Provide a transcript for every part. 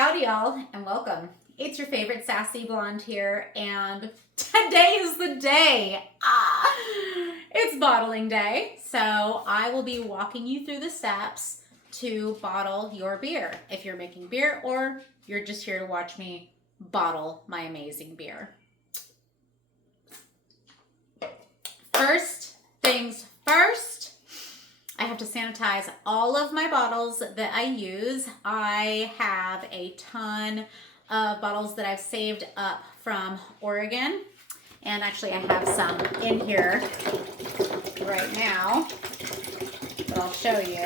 Howdy y'all and welcome. It's your favorite sassy blonde here and today is the day. It's bottling day. So I will be walking you through the steps to bottle your beer. If you're making beer or you're just here to watch me bottle my amazing beer. First things first, I have to sanitize all of my bottles that I use. I have a ton of bottles that I've saved up from Oregon. And actually I have some in here right now that I'll show you.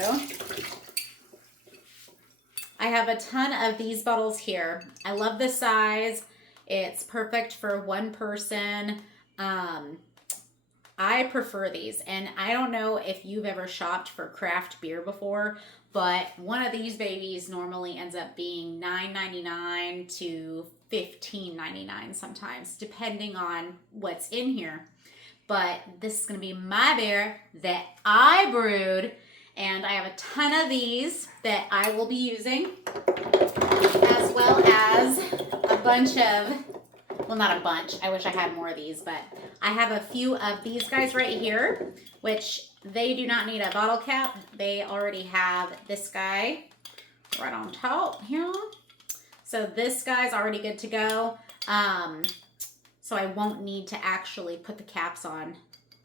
I have a ton of these bottles here. I love this size. It's perfect for one person. I prefer these, and I don't know if you've ever shopped for craft beer before, but one of these babies normally ends up being $9.99 to $15.99 sometimes, depending on what's in here. But this is going to be my beer that I brewed, and I have a ton of these that I will be using, as well as a bunch of, well, not a bunch. I wish I had more of these, but I have a few of these guys right here, which they do not need a bottle cap. They already have this guy right on top here. So this guy's already good to go. So I won't need to actually put the caps on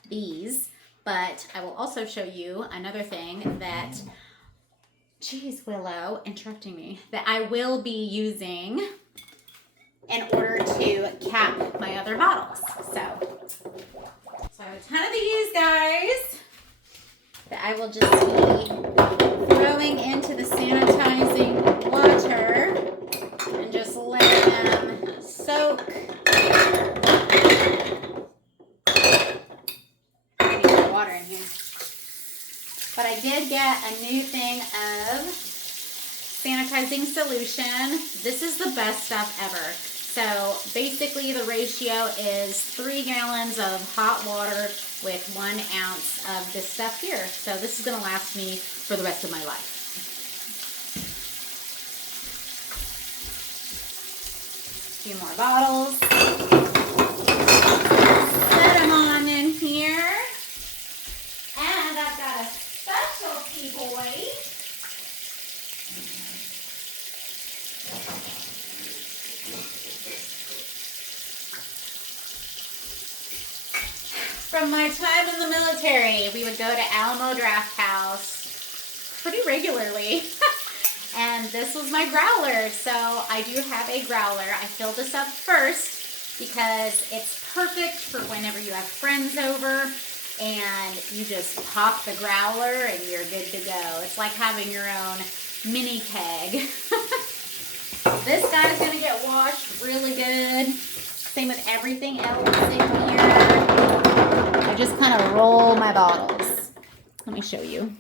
these, but I will also show you another thing that, geez, Willow, interrupting me, that I will be using in order to cap my other bottles. So I have a ton of these guys that I will just be throwing into the sanitizing water and just letting them soak. I need more water in here. But I did get a new thing of sanitizing solution. This is the best stuff ever. So basically the ratio is 3 gallons of hot water with 1 ounce of this stuff here. So this is going to last me for the rest of my life. A few more bottles. Set them on in here. And I've got a specialty boy. From my time in the military, we would go to Alamo Draft House pretty regularly. And this was my growler. So I do have a growler. I filled this up first because it's perfect for whenever you have friends over and you just pop the growler and you're good to go. It's like having your own mini keg. This guy's gonna get washed really good. Same with everything else in here. I just kind of roll my bottles. Let me show you.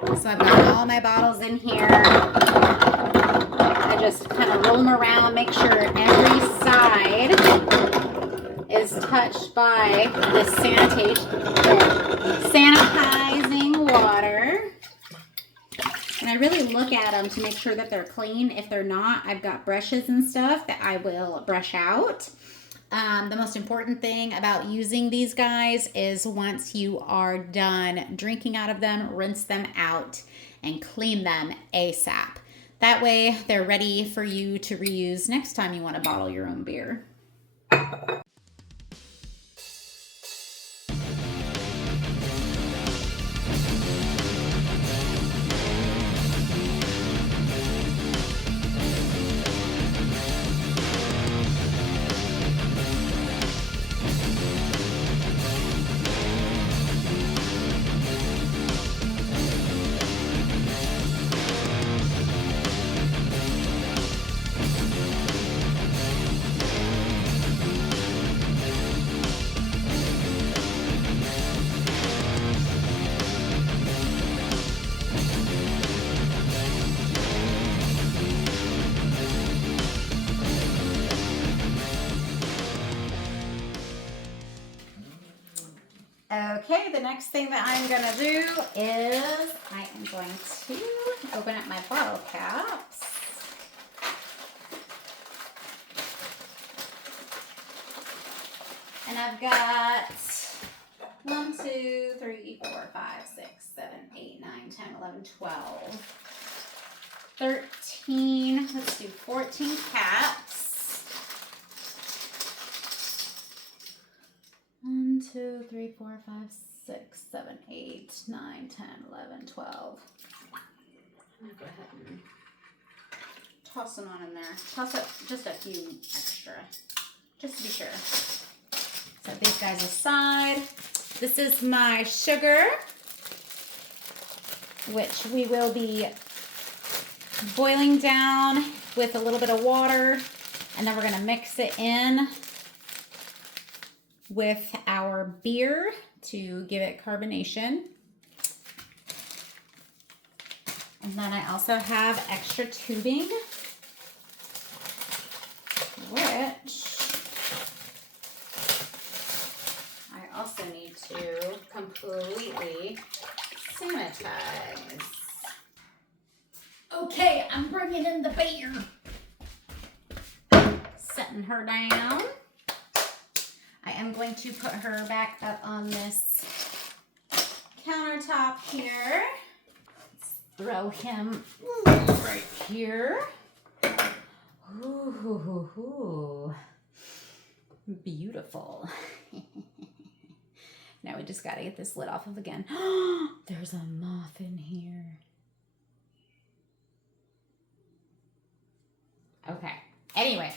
So I've got all my bottles in here. I just kind of roll them around, make sure every side is touched by this sanitizing water. And I really look at them to make sure that they're clean. If they're not, I've got brushes and stuff that I will brush out. The most important thing about using these guys is once you are done drinking out of them, rinse them out and clean them ASAP. That way they're ready for you to reuse next time you want to bottle your own beer. Okay, the next thing that I'm going to do is I am going to open up my bottle caps. I've got 1, 2, 3, 4, 5, 6, 7, 8, 9, 10, 11, 12, 13. Let's do 14 caps. 1, 2, 3, 4, 5, 6, 7, 8, 9, 10, 11, 12. I'm gonna go ahead and toss them on in there. Toss up just a few extra, just to be sure. Set these guys aside. This is my sugar, which we will be boiling down with a little bit of water, and then we're gonna mix it in with our beer to give it carbonation. And then I also have extra tubing, which I also need to completely sanitize. Okay, I'm bringing in the beer. Setting her down. I am going to put her back up on this countertop here. Throw him right here. Ooh, beautiful. Now we just got to get this lid off of again. There's a moth in here. Okay, anyway.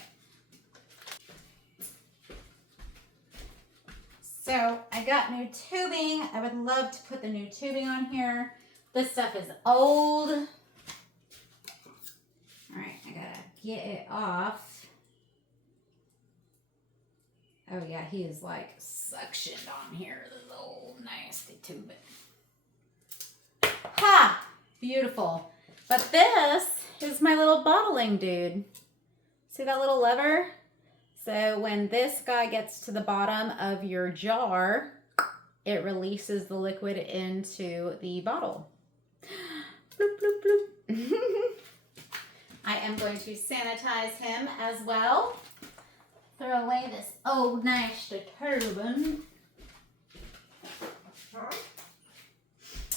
So I got new tubing. I would love to put the new tubing on here. This stuff is old. All right, I gotta get it off. Oh yeah, he is like suctioned on here. This old nasty tubing. Ha! Beautiful. But this is my little bottling dude. See that little lever? So when this guy gets to the bottom of your jar, it releases the liquid into the bottle. Bloop, bloop, bloop. I am going to sanitize him as well. Throw away this old nasty turban.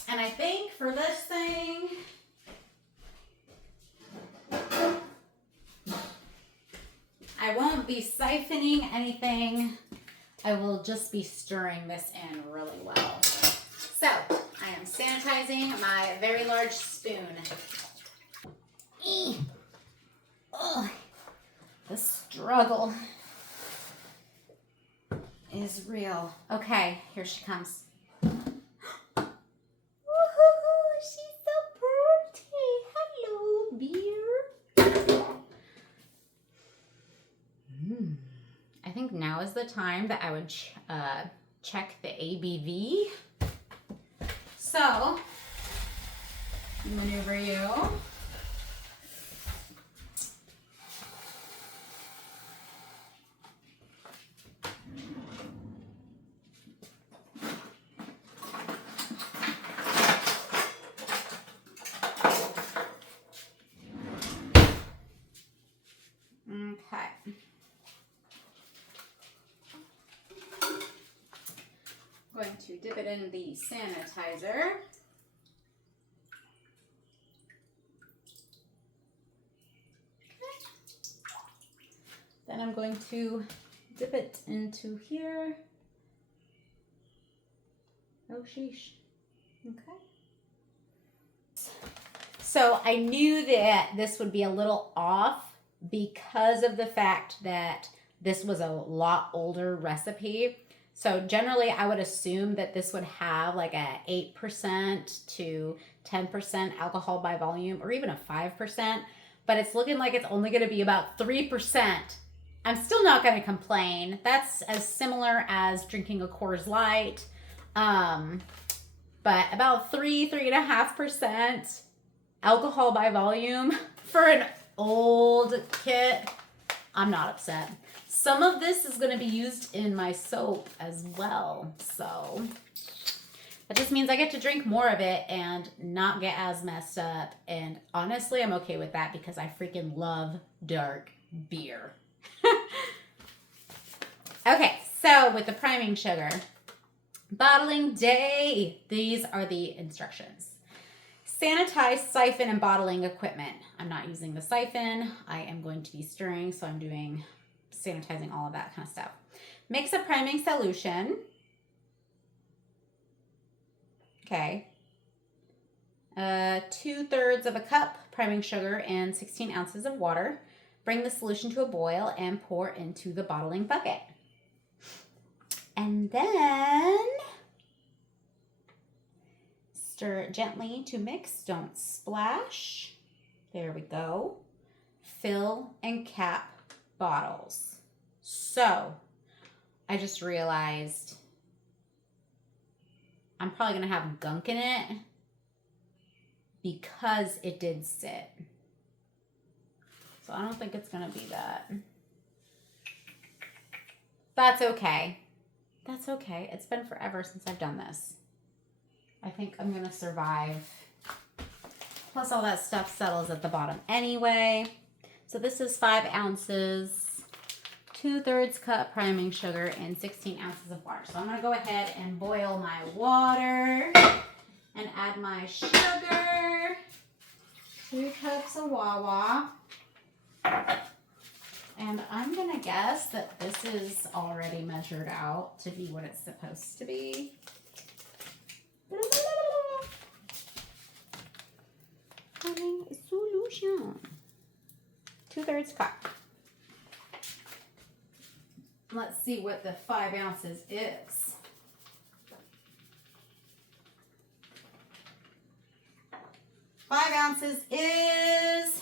And I think for this thing, I won't be siphoning anything. I will just be stirring this in really well. So I am sanitizing my very large spoon. Oh, the struggle is real. Okay, here she comes. Woohoo, she's so pretty. Hello, beer. I think now is the time that I would check the ABV. So, maneuver you. Okay. Going to dip it in the sanitizer. Then I'm going to dip it into here. Oh, sheesh. Okay. So I knew that this would be a little off because of the fact that this was a lot older recipe. So generally I would assume that this would have like a 8% to 10% alcohol by volume, or even a 5%, but it's looking like it's only going to be about 3%. I'm still not going to complain. That's as similar as drinking a Coors Light. But about 3.5% alcohol by volume for an old kit, I'm not upset. Some of this is going to be used in my soap as well. So that just means I get to drink more of it and not get as messed up. And honestly, I'm okay with that because I freaking love dark beer. Okay, So with the priming sugar, bottling day, these are the instructions. Sanitize siphon and bottling equipment. I'm not using the siphon. I am going to be stirring, so I'm doing sanitizing, all of that kind of stuff. Mix a priming solution. Okay. 2/3 of a cup priming sugar and 16 ounces of water. Bring the solution to a boil and pour into the bottling bucket. And then stir it gently to mix. Don't splash. There we go. Fill and cap bottles. So I just realized I'm probably going to have gunk in it because it did sit. So I don't think it's going to be that. That's okay. That's okay. It's been forever since I've done this. I think I'm going to survive. Plus all that stuff settles at the bottom anyway. So this is 5 ounces, 2/3 cup priming sugar, and 16 ounces of water. So I'm going to go ahead and boil my water and add my sugar. 2 cups of Wawa. And I'm going to guess that this is already measured out to be what it's supposed to be. Having a solution. 2/3 cup. Let's see what the 5 ounces is. Five ounces is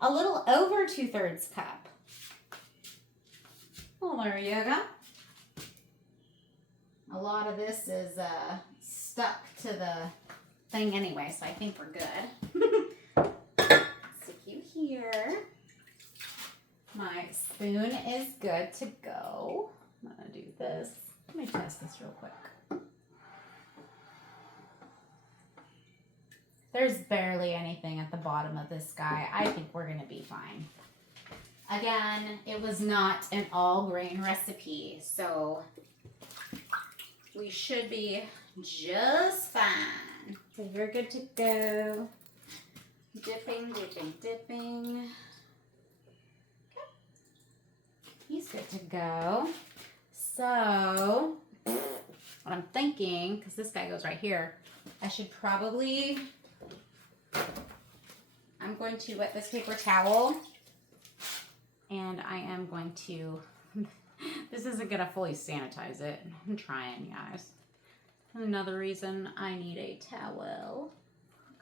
a little over 2/3 cup. Well, there you go. A lot of this is stuck to the thing anyway, so I think we're good. Stick you here. My spoon is good to go. I'm gonna do this. Let me test this real quick. There's barely anything at the bottom of this guy. I think we're gonna be fine. Again, it was not an all grain recipe, so we should be just fine. So you're good to go. Dipping, dipping, dipping. Okay. He's good to go. So, what I'm thinking, because this guy goes right here, I should probably, I'm going to wet this paper towel, and I am going to, this isn't going to fully sanitize it. I'm trying, guys. Another reason I need a towel.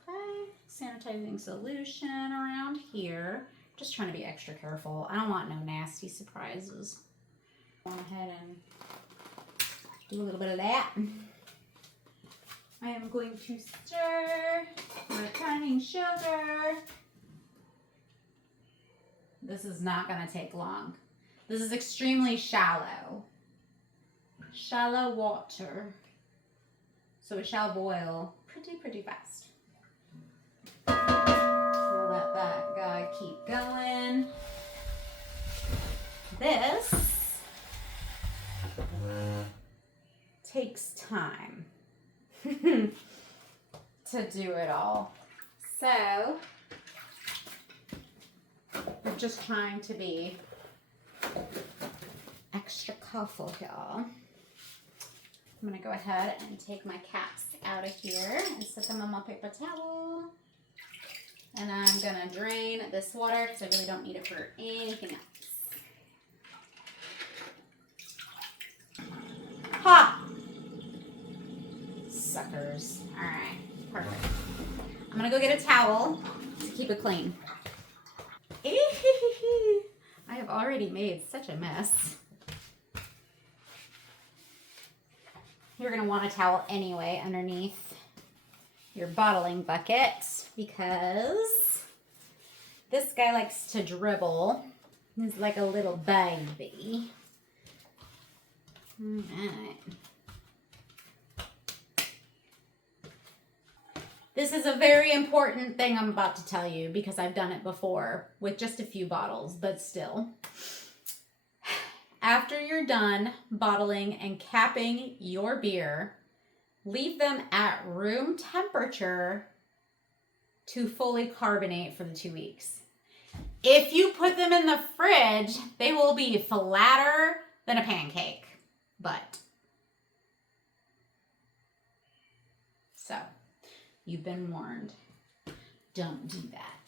Okay, sanitizing solution around here. Just trying to be extra careful. I don't want no nasty surprises. Go ahead and do a little bit of that. I am going to stir my priming sugar. This is not going to take long. This is extremely shallow. Shallow water. So it shall boil pretty fast. We'll let that guy keep going. This takes time to do it all. So I'm just trying to be extra careful here. I'm going to go ahead and take my caps out of here and set them on my paper towel. And I'm going to drain this water because I really don't need it for anything else. Ha! Suckers. All right, perfect. I'm going to go get a towel to keep it clean. I have already made such a mess. You're going to want a towel anyway underneath your bottling bucket because this guy likes to dribble. He's like a little baby. All right. This is a very important thing I'm about to tell you because I've done it before with just a few bottles, but still. after you're done bottling and capping your beer, leave them at room temperature to fully carbonate for the 2 weeks. If you put them in the fridge, they will be flatter than a pancake. But, so, you've been warned. Don't do that.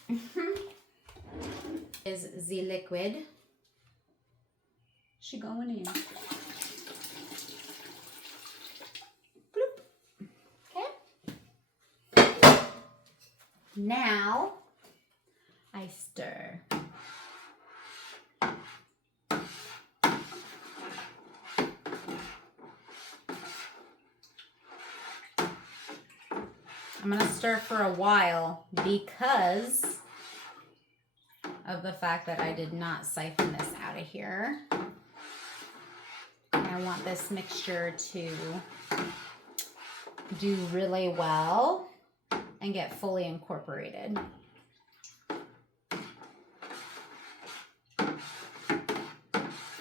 Is the liquid. She going in. Okay. Now, I stir. I'm gonna stir for a while because of the fact that I did not siphon this out of here. I want this mixture to do really well and get fully incorporated.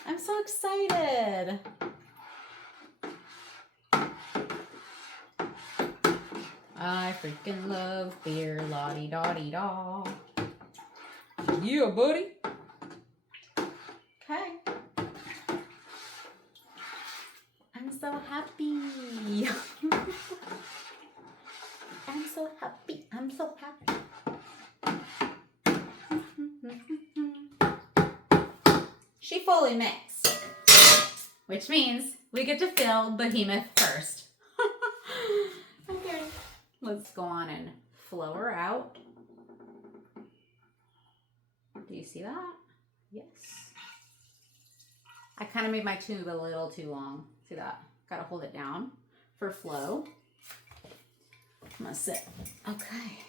I'm so excited. I freaking love beer, la-di-da-di-da. Yeah, buddy. Okay. I'm so happy. I'm so happy. I'm so happy. She fully mixed, which means we get to fill Behemoth first. Okay, let's go on and flow her out. Do you see that? Yes. I kind of made my tube a little too long. See that? Gotta hold it down for flow. I'm gonna sit. Okay.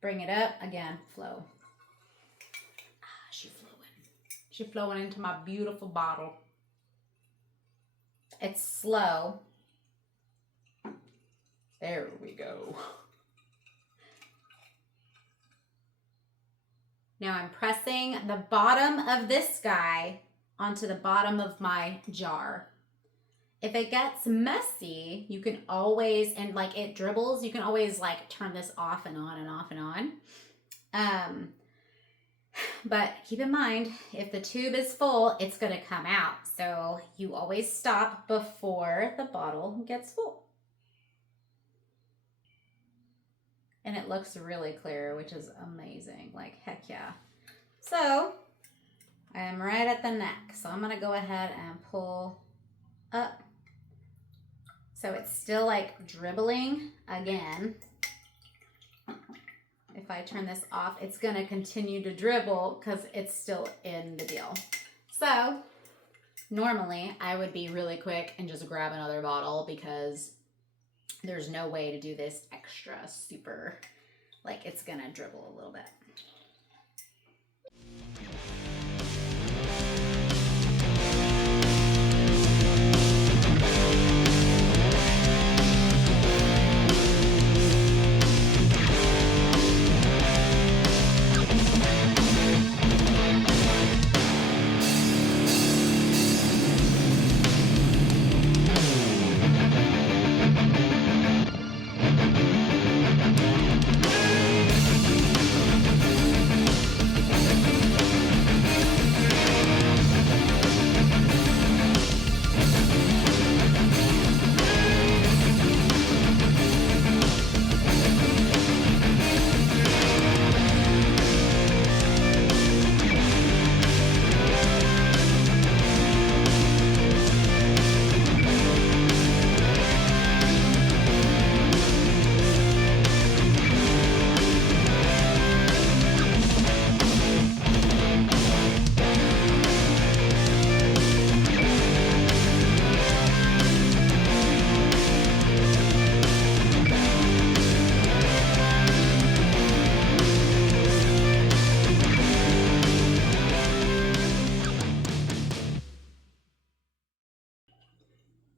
Bring it up. Again, flow. Ah, she flowing. She flowing into my beautiful bottle. It's slow. There we go. Now I'm pressing the bottom of this guy onto the bottom of my jar. If it gets messy, you can always, and like it dribbles, you can always like turn this off and on and off and on. But keep in mind, if the tube is full, it's gonna come out. So you always stop before the bottle gets full. And it looks really clear, which is amazing. Like, heck yeah. So, I am right at the neck. So I'm gonna go ahead and pull up. So it's still like dribbling again. If I turn this off, it's gonna continue to dribble because it's still in the deal. So, normally I would be really quick and just grab another bottle because there's no way to do this extra super, like it's gonna dribble a little bit.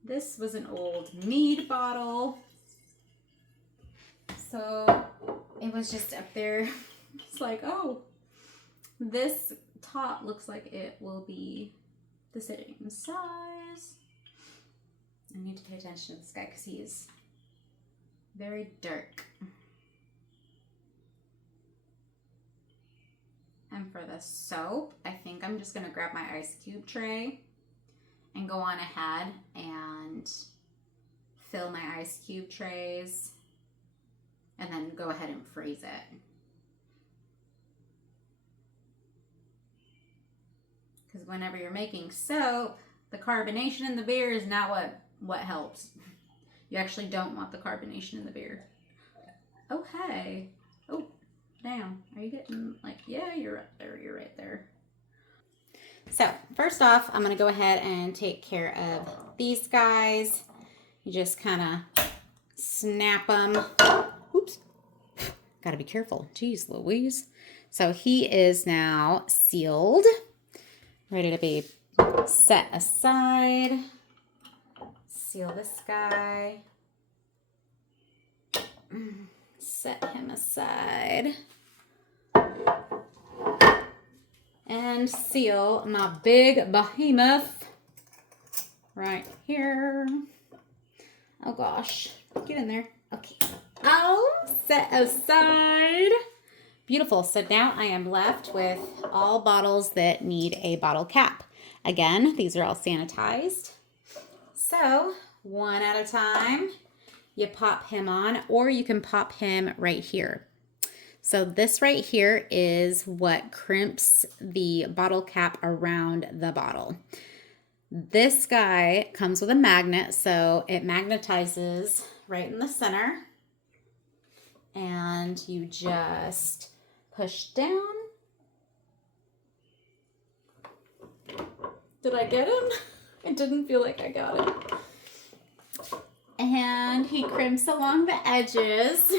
This was an old mead bottle. So it was just up there. It's like, oh, this top looks like it will be the same size. I need to pay attention to this guy because he's very dark. And for the soap, I think I'm just gonna grab my ice cube tray and go on ahead and fill my ice cube trays and then go ahead and freeze it. Because whenever you're making soap, the carbonation in the beer is not what helps. You actually don't want the carbonation in the beer. Oh, hey. Oh, damn. Are you getting, like, yeah, you're right there. You're right there. So, first off, I'm going to go ahead and take care of these guys. You just kind of snap them. Oops. Got to be careful. Jeez Louise. So, he is now sealed. Ready to be set aside. Seal this guy. Set him aside. And seal my big behemoth right here. Oh gosh, get in there. Okay. Oh, set aside. Beautiful. So now I am left with all bottles that need a bottle cap. Again, these are all sanitized. So one at a time, you pop him on, or you can pop him right here. So this right here is what crimps the bottle cap around the bottle. This guy comes with a magnet, so it magnetizes right in the center. And you just push down. Did I get him? It didn't feel like I got him. And he crimps along the edges.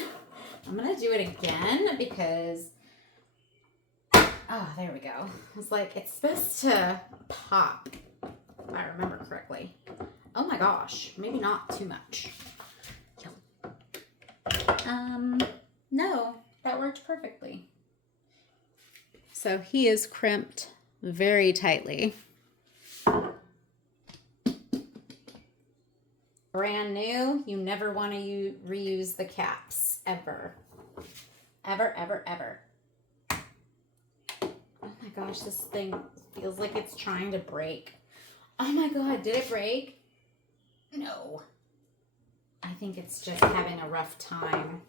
I'm gonna do it again because, oh, there we go. I was like, it's supposed to pop, if I remember correctly. Oh my gosh, maybe not too much. No, that worked perfectly. So he is crimped very tightly. Brand new, you never want to reuse the caps, ever. Ever, ever, ever. Oh my gosh, this thing feels like it's trying to break. Oh my God, did it break? No. I think it's just having a rough time.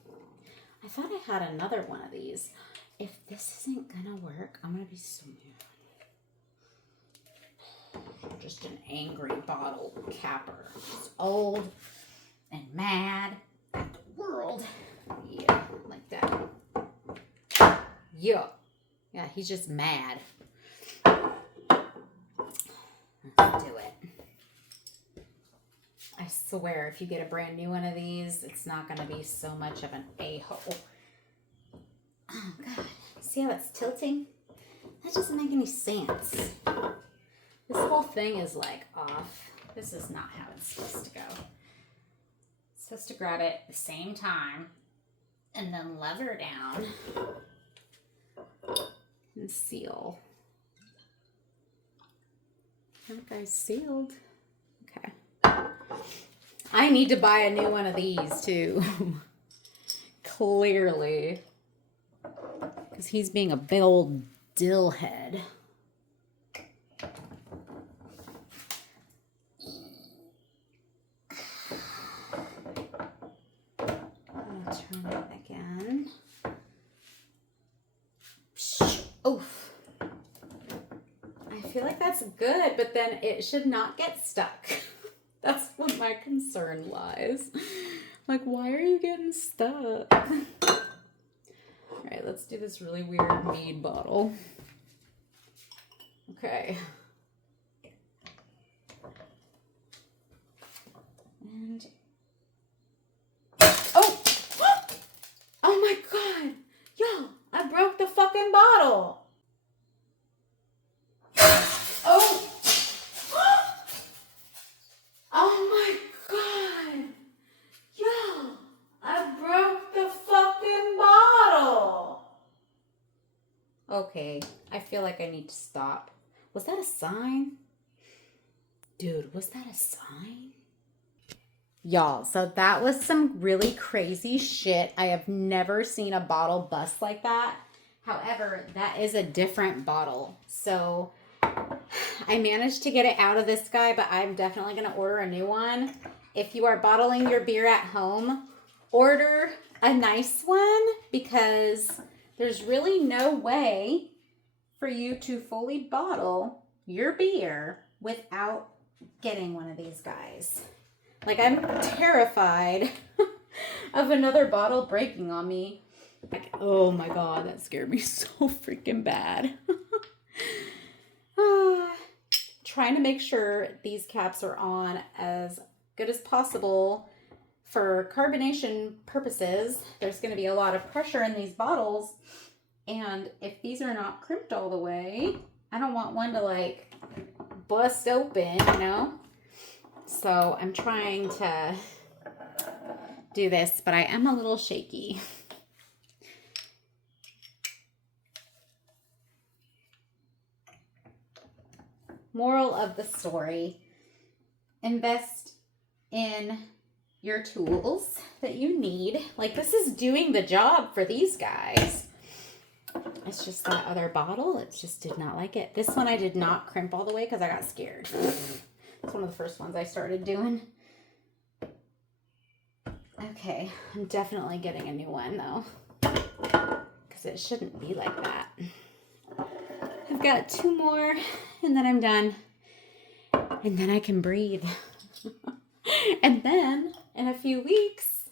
I thought I had another one of these. If this isn't gonna work, I'm gonna be so mad. I'm just an angry bottle capper. Just old and mad at the world. Yeah, like that. Yeah. Yeah, he's just mad. Let's do it. I swear, if you get a brand new one of these, it's not going to be so much of an a-hole. Oh, God. See how it's tilting? That doesn't make any sense. This whole thing is, like, off. This is not how it's supposed to go. It's supposed to grab it at the same time and then lever down and seal. That guy's sealed. Okay. I need to buy a new one of these too. Clearly. Because he's being a big old dill head. I'm going to turn it again. Oof. I feel like that's good, but then it should not get stuck. That's what my concern lies. Like, why are you getting stuck? All right, let's do this really weird mead bottle. Okay. And, oh! Oh my God! Yo, I broke the fucking bottle! Oh! Oh my God! Yo! I broke the fucking bottle! Okay, I feel like I need to stop. Was that a sign? Dude, was that a sign? Y'all, so that was some really crazy shit. I have never seen a bottle bust like that. However, that is a different bottle. So I managed to get it out of this guy, but I'm definitely going to order a new one. If you are bottling your beer at home, order a nice one because there's really no way for you to fully bottle your beer without getting one of these guys. Like, I'm terrified of another bottle breaking on me. Like, oh my God, that scared me so freaking bad. Trying to make sure these caps are on as good as possible for carbonation purposes. There's going to be a lot of pressure in these bottles, and if these are not crimped all the way, I don't want one to like bust open, you know? So I'm trying to do this, but I am a little shaky. Moral of the story, invest in your tools that you need. Like, this is doing the job for these guys. It's just that other bottle, it just did not like it. This one I did not crimp all the way because I got scared. It's one of the first ones I started doing. Okay, I'm definitely getting a new one though, because it shouldn't be like that. I've got 2 more and then I'm done. And then I can breathe. And then in a few weeks,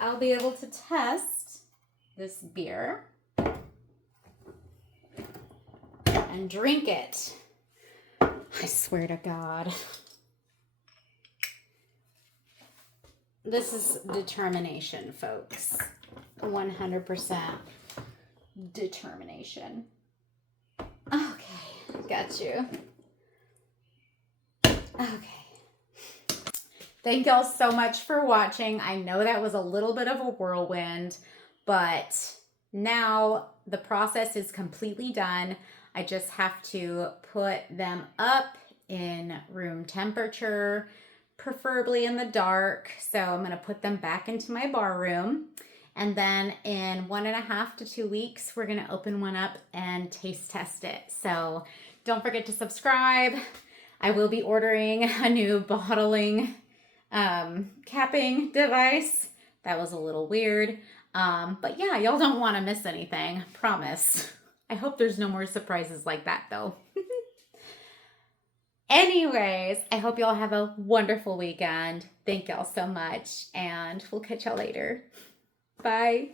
I'll be able to test this beer and drink it. I swear to God. This is determination, folks. 100% determination. Okay, got you. Okay. Thank y'all so much for watching. I know that was a little bit of a whirlwind, but now the process is completely done. I just have to put them up in room temperature, preferably in the dark. So I'm going to put them back into my bar room. And then in 1.5 to 2 weeks, we're going to open one up and taste test it. So don't forget to subscribe. I will be ordering a new bottling capping device. That was a little weird. But yeah, y'all don't want to miss anything. Promise. I hope there's no more surprises like that though. Anyways, I hope y'all have a wonderful weekend. Thank y'all so much, and we'll catch y'all later. Bye.